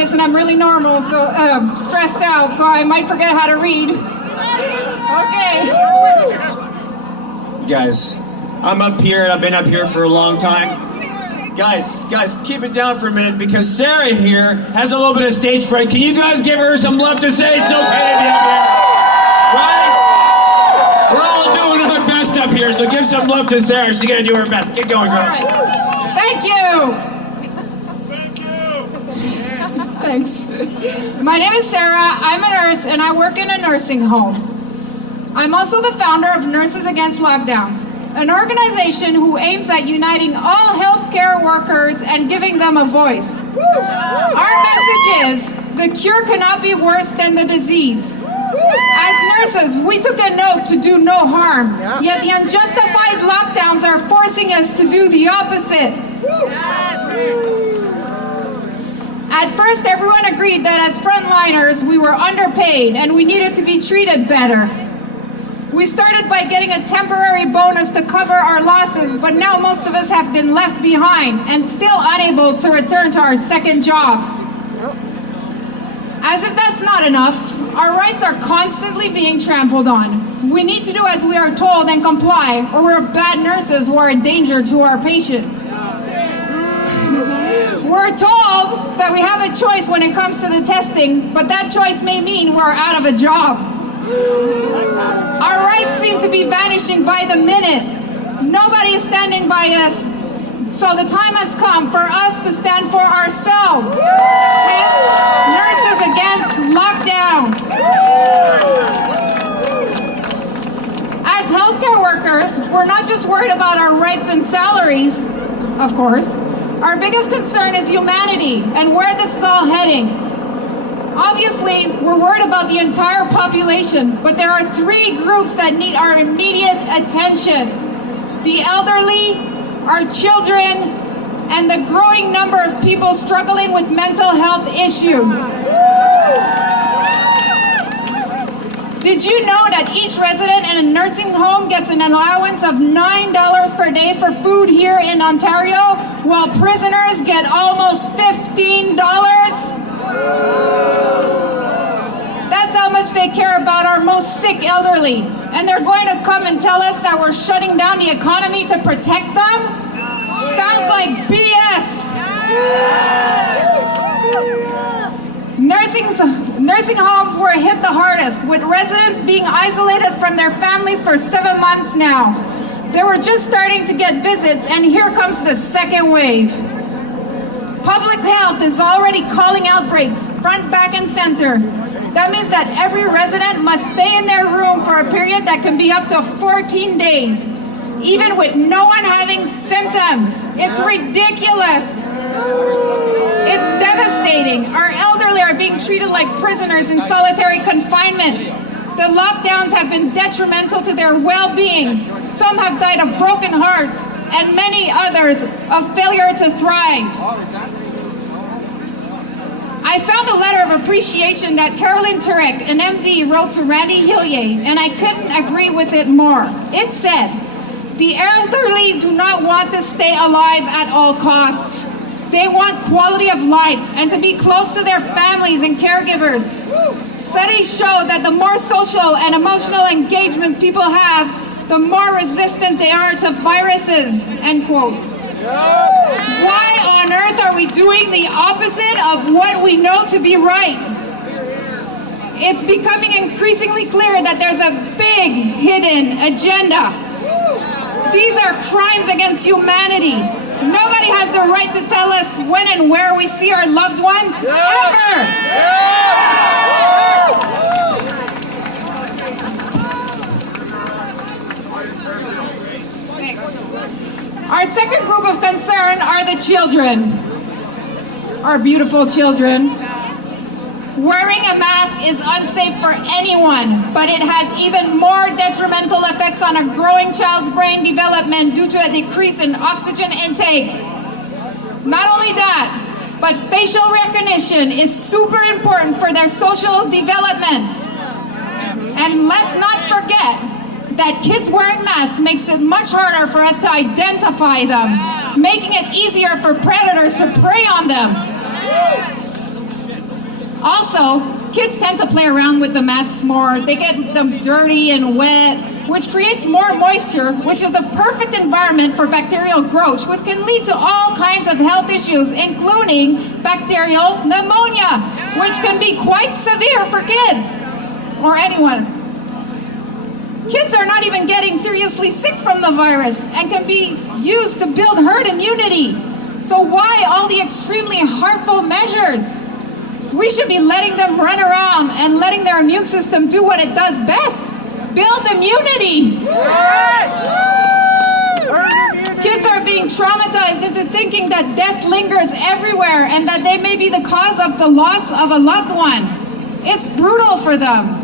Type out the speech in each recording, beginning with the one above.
this and I'm really normal, so stressed out, so I might forget how to read. Okay. Guys, I'm up here and I've been up here for a long time. Guys, keep it down for a minute because Sarah here has a little bit of stage fright. Can you guys give her some love to say it's okay to be up here? Right? We're all doing our best up here, so give some love to Sarah. She's gonna do her best. Get going, girl. Right. Thank you. Thanks. My name is Sarah. I'm a nurse and I work in a nursing home. I'm also the founder of Nurses Against Lockdowns, an organization who aims at uniting all healthcare workers and giving them a voice. Our message is, the cure cannot be worse than the disease. As nurses, we took an oath to do no harm, yet the unjustified lockdowns are forcing us to do the opposite. At first, everyone agreed that as frontliners, we were underpaid and we needed to be treated better. We started by getting a temporary bonus to cover our losses, but now most of us have been left behind and still unable to return to our second jobs. As if that's not enough, our rights are constantly being trampled on. We need to do as we are told and comply, or we're bad nurses who are a danger to our patients. We're told that we have a choice when it comes to the testing, but that choice may mean we're out of a job. Our rights seem to be vanishing by the minute. Nobody is standing by us, so the time has come for us to stand for ourselves. Hence, Nurses Against Lockdowns. As healthcare workers, we're not just worried about our rights and salaries, of course. Our biggest concern is humanity and where this is all heading. Obviously, we're worried about the entire population, but there are three groups that need our immediate attention: the elderly, our children, and the growing number of people struggling with mental health issues. Did you know that each resident in a nursing home gets an allowance of $9 per day for food here in Ontario, while prisoners get almost $15? That's how much they care about our most sick elderly. And they're going to come and tell us that we're shutting down the economy to protect them? Sounds like BS. Nursing homes were hit the hardest, with residents being isolated from their families for 7 months now. They were just starting to get visits, and here comes the second wave. Public health is already calling outbreaks, front, back, and center. That means that every resident must stay in their room for a period that can be up to 14 days, even with no one having symptoms. It's ridiculous. It's devastating. Our elderly are being treated like prisoners in solitary confinement. The lockdowns have been detrimental to their well-being. Some have died of broken hearts, and many others of failure to thrive. I found a letter of appreciation that Carolyn Turek, an MD, wrote to Randy Hillier, and I couldn't agree with it more. It said, "The elderly do not want to stay alive at all costs. They want quality of life and to be close to their families and caregivers. Studies show that the more social and emotional engagement people have, the more resistant they are to viruses," end quote. Why on earth are we doing the opposite of what we know to be right? It's becoming increasingly clear that there's a big hidden agenda. These are crimes against humanity. Nobody has the right to tell us when and where we see our loved ones, ever! Our second group of concern are the children, our beautiful children. Wearing a mask is unsafe for anyone, but it has even more detrimental effects on a growing child's brain development due to a decrease in oxygen intake. Not only that, but facial recognition is super important for their social development. And let's not forget that kids wearing masks makes it much harder for us to identify them, making it easier for predators to prey on them. Also, kids tend to play around with the masks more. They get them dirty and wet, which creates more moisture, which is the perfect environment for bacterial growth, which can lead to all kinds of health issues, including bacterial pneumonia, which can be quite severe for kids or anyone. Kids are not even getting seriously sick from the virus and can be used to build herd immunity. So why all the extremely harmful measures? We should be letting them run around and letting their immune system do what it does best. Build immunity. Kids are being traumatized into thinking that death lingers everywhere and that they may be the cause of the loss of a loved one. It's brutal for them.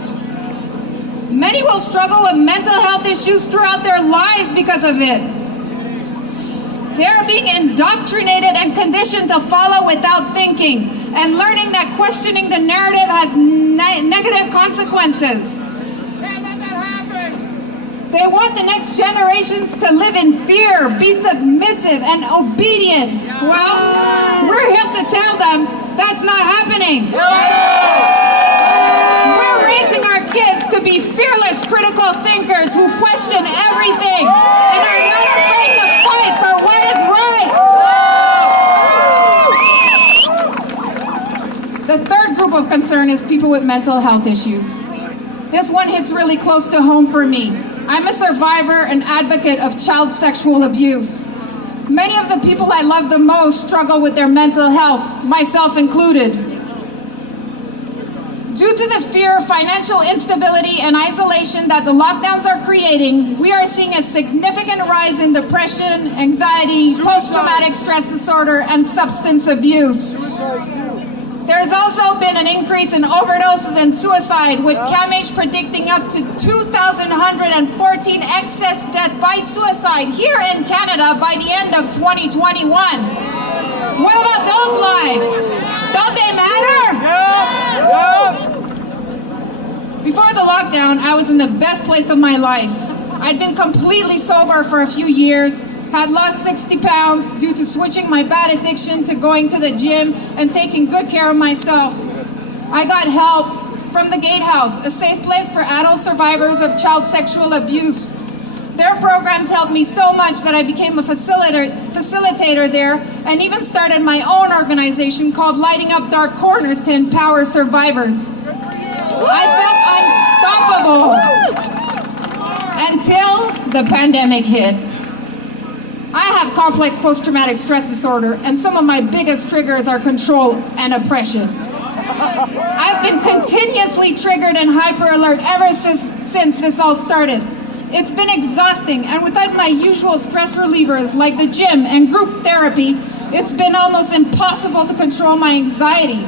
Many will struggle with mental health issues throughout their lives because of it. They are being indoctrinated and conditioned to follow without thinking and learning that questioning the narrative has negative consequences. They want the next generations to live in fear, be submissive, and obedient. Well, we're here to tell them that's not happening. We're raising our kids to be fearless, critical thinkers who question everything and are not afraid to fight for what is right. The third group of concern is people with mental health issues. This one hits really close to home for me. I'm a survivor and advocate of child sexual abuse. Many of the people I love the most struggle with their mental health, myself included. Due to the fear, financial instability, and isolation that the lockdowns are creating, we are seeing a significant rise in depression, anxiety, post-traumatic stress disorder, and substance abuse. Suicides too. There has also been an increase in overdoses and suicide, with CAMH predicting up to 2,114 excess deaths by suicide here in Canada by the end of 2021. What about those lives? Don't they matter? Before the lockdown, I was in the best place of my life. I'd been completely sober for a few years, had lost 60 pounds due to switching my bad addiction to going to the gym and taking good care of myself. I got help from the Gatehouse, a safe place for adult survivors of child sexual abuse. Their programs helped me so much that I became a facilitator there and even started my own organization called Lighting Up Dark Corners to empower survivors. I felt unstoppable until the pandemic hit. I have complex post-traumatic stress disorder, and some of my biggest triggers are control and oppression. I've been continuously triggered and hyper-alert ever since this all started. It's been exhausting, and without my usual stress relievers like the gym and group therapy, it's been almost impossible to control my anxiety.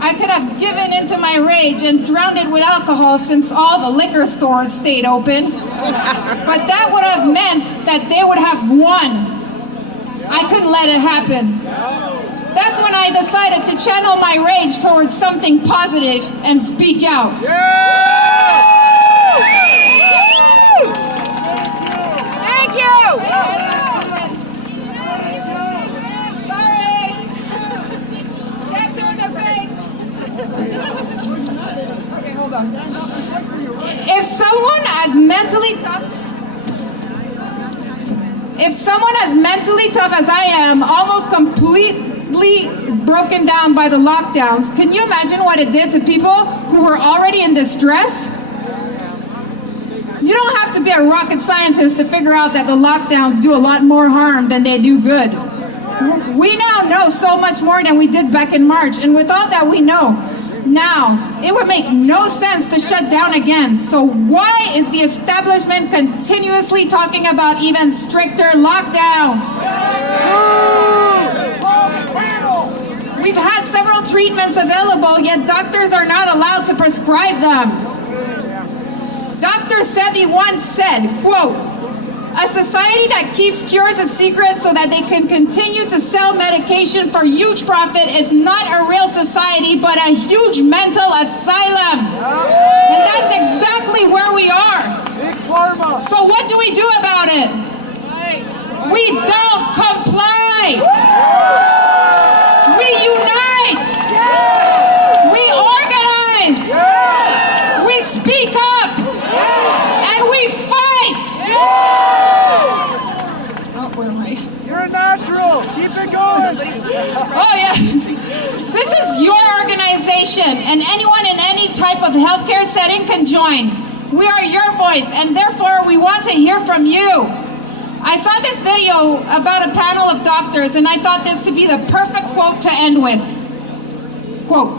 I could have given into my rage and drowned it with alcohol since all the liquor stores stayed open. But that would have meant that they would have won. I couldn't let it happen. That's when I decided to channel my rage towards something positive and speak out. Thank you! Sorry. Get through the page. Okay, hold on. If someone as mentally tough as I am, almost completely broken down by the lockdowns, can you imagine what it did to people who were already in distress? You don't have to be a rocket scientist to figure out that the lockdowns do a lot more harm than they do good. We now know so much more than we did back in March, and with all that we know now, it would make no sense to shut down again. So why is the establishment continuously talking about even stricter lockdowns? We've had several treatments available, yet doctors are not allowed to prescribe them. Dr. Sebi once said, quote, "A society that keeps cures a secret so that they can continue to sell medication for huge profit is not a real society, but a huge mental asylum." And that's exactly where we are. Big Pharma. So what do we do about it? We don't comply. We unite. We healthcare setting can join. We are your voice, and therefore we want to hear from you. I saw this video about a panel of doctors, and I thought this would be the perfect quote to end with. Quote,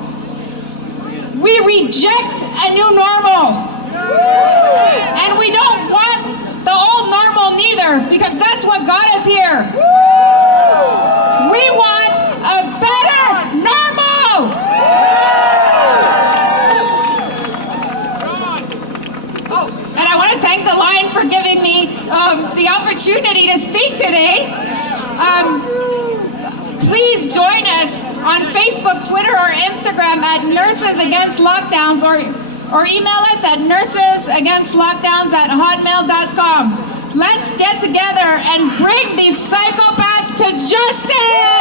"We reject a new normal. And we don't want the old normal neither, because that's what got us here. We want a better normal." Oh, and I want to thank the Line for giving me the opportunity to speak today. Please join us on Facebook, Twitter, or Instagram at Nurses Against Lockdowns, or email us at nursesagainstlockdowns@hotmail.com. Let's get together and bring these psychopaths to justice!